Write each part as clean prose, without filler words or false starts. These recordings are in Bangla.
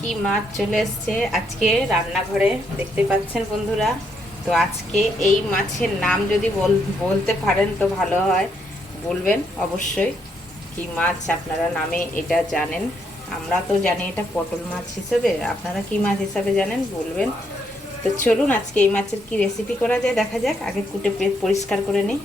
কি মাছ চলে এসছে আজকে রান্নাঘরে, দেখতে পাচ্ছেন বন্ধুরা। তো আজকে এই মাছের নাম যদি বলতে পারেন তো ভালো হয়, বলবেন অবশ্যই। কি মাছ আপনারা নামে এটা জানেন? আমরা তো জানি এটা পটল মাছ হিসেবে, আপনারা কি মাছ হিসাবে জানেন বলবেন। তো চলুন আজকে এই মাছের কি রেসিপি করা যায় দেখা যাক। আগে কুটে পরিষ্কার করে নিই।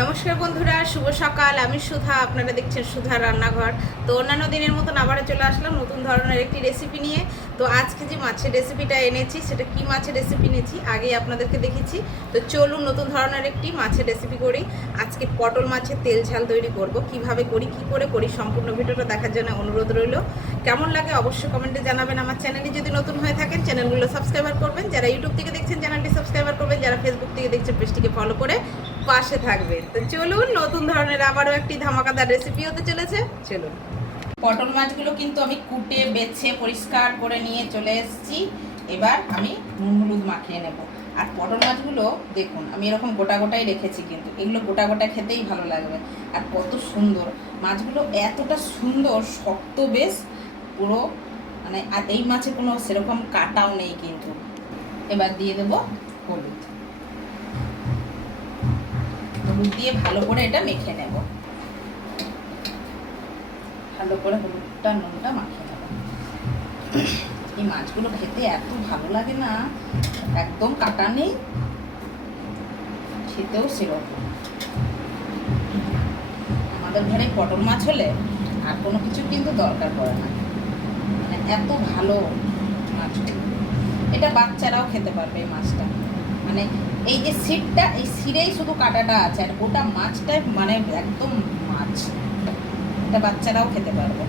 নমস্কার বন্ধুরা, শুভ সকাল। আমি সুধা, আপনারা দেখছেন সুধা রান্নাঘর। তো অন্যান্য দিনের মতন আবারও চলে আসলাম নতুন ধরনের একটি রেসিপি নিয়ে। তো আজকে যে মাছের রেসিপিটা এনেছি সেটা কি মাছের রেসিপি এনেছি আগেই আপনাদেরকে দেখেছি। তো চলুন নতুন ধরনের একটি মাছের রেসিপি করি। আজকে পটল মাছের তেল ঝাল তৈরি করব। কিভাবে করি, কি করে করি, সম্পূর্ণ ভিডিওটা দেখার জন্য অনুরোধ রইল। কেমন লাগে অবশ্যই কমেন্টে জানাবেন। আমার চ্যানেলে যদি নতুন হয়ে থাকেন চ্যানেলগুলো সাবস্ক্রাইবার করবেন, যারা ইউটিউব থেকে দেখছেন চ্যানেলটি সাবস্ক্রাইবার করবেন, যারা ফেসবুক থেকে দেখছেন পেজটিকে ফলো করে পাশে থাকবেন। তো চলুন নতুন ধরনের আবারও একটি ধামাকাদার রেসিপি হতে চলেছে। চলুন। পটল মাছগুলো কিন্তু আমি কুটে বেছে পরিষ্কার করে নিয়ে চলে এসেছি। এবার আমি নুন হলুদ মাখিয়ে নেব। আর পটল মাছগুলো দেখুন আমি এরকম গোটা গোটাই রেখেছি, কিন্তু এগুলো গোটা গোটা খেতেই ভালো লাগবে। আর কত সুন্দর মাছগুলো, এতটা সুন্দর শক্ত বেশ পুরো, মানে আর এই মাছে কোনো সেরকম কাটাও নেই কিন্তু। এবার দিয়ে দেব হলুদ। হলুদ দিয়ে ভালো করে এটা মেখে নেব, ভালো করে হলুদটা নুনটা মাখিয়ে নেব। এই মাছগুলো খেতে এত ভালো লাগে না, একদম কাটা নেই, খেতেও সেরকম। আমাদের ঘরে পটল মাছ হলে আর কোনো কিছু কিন্তু দরকার পড়ে না, মানে এত ভালো মাছগুলো। এটা বাচ্চারাও খেতে পারবে এই মাছটা, মানে এই যে সিটটা, এই সিরেই শুধু কাঁটাটা আছে, আর ওটা মাছটাই মানে একদম মাছ। এটা বাচ্চারাও খেতে পারবে।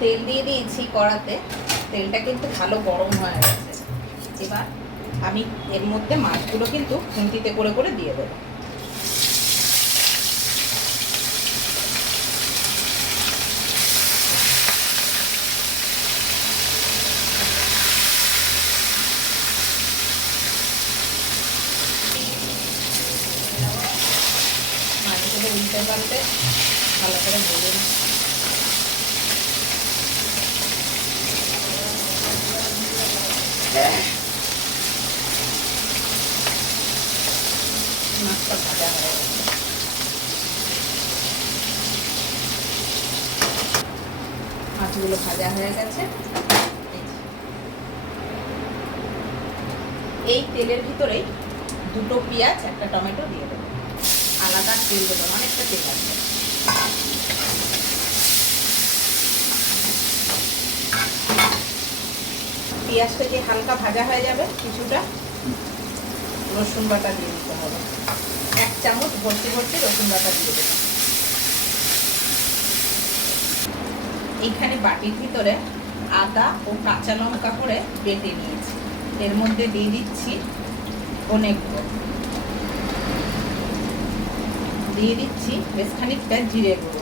তেল দিয়ে দিয়েছি কড়াতে, তেলটা কিন্তু ভালো গরম হয়ে গেছে। এবার আমি এর মধ্যে মাছগুলো কিন্তু খুন্তিতে করে করে দিয়ে দেবো। মাছগুলো উল্টে পাল্টে ভালো করে ভেজে নিই। মাছটা ভাজা হয়ে গেছে। মাছগুলো ভাজা হয়ে গেছে। এই তেলের ভিতরেই দুটো পেঁয়াজ, একটা টমেটো দিয়ে দেবো। আলাদা তেল দেবো, অনেকটা তেল আসবে। পেঁয়াজটা যে হালকা ভাজা হয়ে যাবে, কিছুটা রসুন বাটা দিয়ে দিতে হবে। 1 চামচ ভর্তি ভর্তি রসুন বাটা দিয়ে দেবো। এইখানে বাটির ভিতরে আদা ও কাঁচা লঙ্কা করে বেটে নিয়েছি, এর মধ্যে দিয়ে দিচ্ছি ধনে গুঁড়ো, দিয়ে দিচ্ছি বেশ খানিকটা জিরে গুঁড়ো।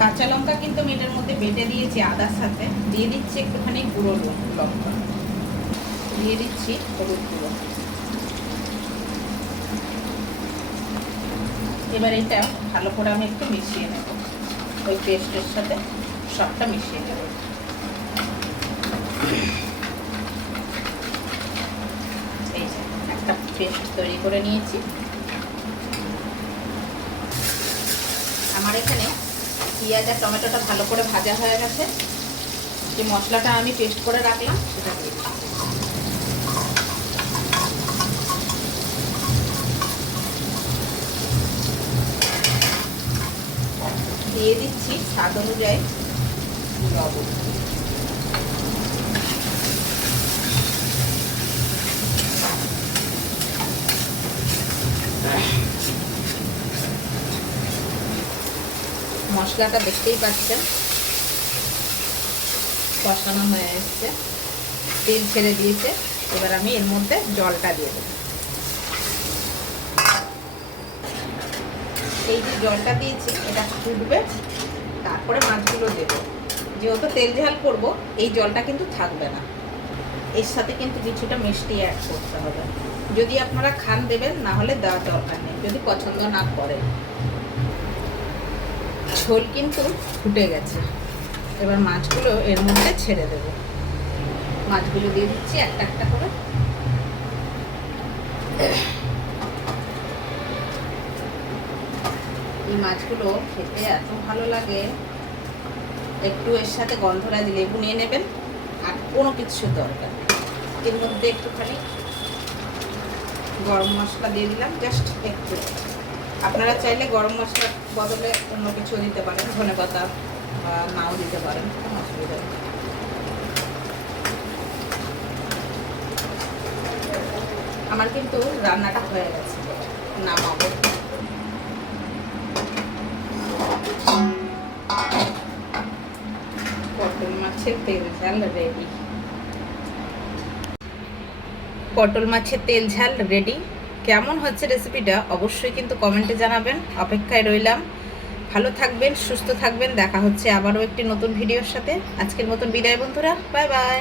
কাঁচা লঙ্কা কিন্তু আমি এটার মধ্যে বেটে দিয়েছি আদার সাথে। দিয়ে দিচ্ছি একটুখানি গুঁড়ো লঙ্কা, দিয়ে দিচ্ছি হলুদ গুঁড়ো। এবার এটা ভালো করে আমি একটু মিশিয়ে নেব, ওই পেস্টের সাথে সবটা মিশিয়ে নেব। এই যে একটা পেস্ট তৈরি করে নিয়েছি। আমার এখানে পেঁয়াজ আর টমেটোটা ভালো করে ভাজা হয়ে গেছে। যে মশলাটা আমি পেস্ট করে রাখলাম সেটা দিয়ে দিচ্ছি। দিয়ে দিচ্ছি স্বাদ অনুযায়ী লবণ। মশলাটা দেখতেই পাচ্ছেন কষানো হয়ে এসছে, তেল ছেড়ে দিয়েছে। এবার আমি এর মধ্যে জলটা দিয়ে দেব। এই যে জলটা দিয়েছি এটা ফুটবে, তারপরে মাছগুলো দেবো। যেহেতু তেল ঝাল করবো, এই জলটা কিন্তু থাকবে না, এর সাথে কিন্তু কিছুটা মিষ্টি অ্যাড করতে হবে। যদি আপনারা খান দেবেন, না হলে দেওয়ার দরকার নেই যদি পছন্দ না করেন। ঝোল কিন্তু ফুটে গেছে, এবার মাছগুলো এর মধ্যে ছেড়ে দেব। মাছগুলো দিয়ে দিচ্ছি একটা একটা করে। এই মাছগুলো খেতে এত ভালো লাগে, একটু এর সাথে গন্ধরাজ লেবু নিয়ে নেবেন, আর কোনো কিছু দরকার। এর মধ্যে একটুখানি গরম মশলা দিয়ে দিলাম, জাস্ট একটু। আপনারা চাইলে গরম মশলার বদলে অন্য কিছু দিতে পারেন, ধনেপাতা বা নাও দিতে পারেন, কোনো অসুবিধা নেই। আমার কিন্তু রান্নাটা হয়ে গেছে, নামাবো। পটল মাছের তেল ঝাল রেডি। পটল মাছের তেল ঝাল রেডি। কেমন হচ্ছে রেসিপিটা অবশ্যই কিন্তু কমেন্টে জানাবেন, অপেক্ষায় রইলাম। ভালো থাকবেন, সুস্থ থাকবেন, দেখা হচ্ছে আবারও একটি নতুন ভিডিওর সাথে। আজকের মতন বিদায় বন্ধুরা, বাই বাই।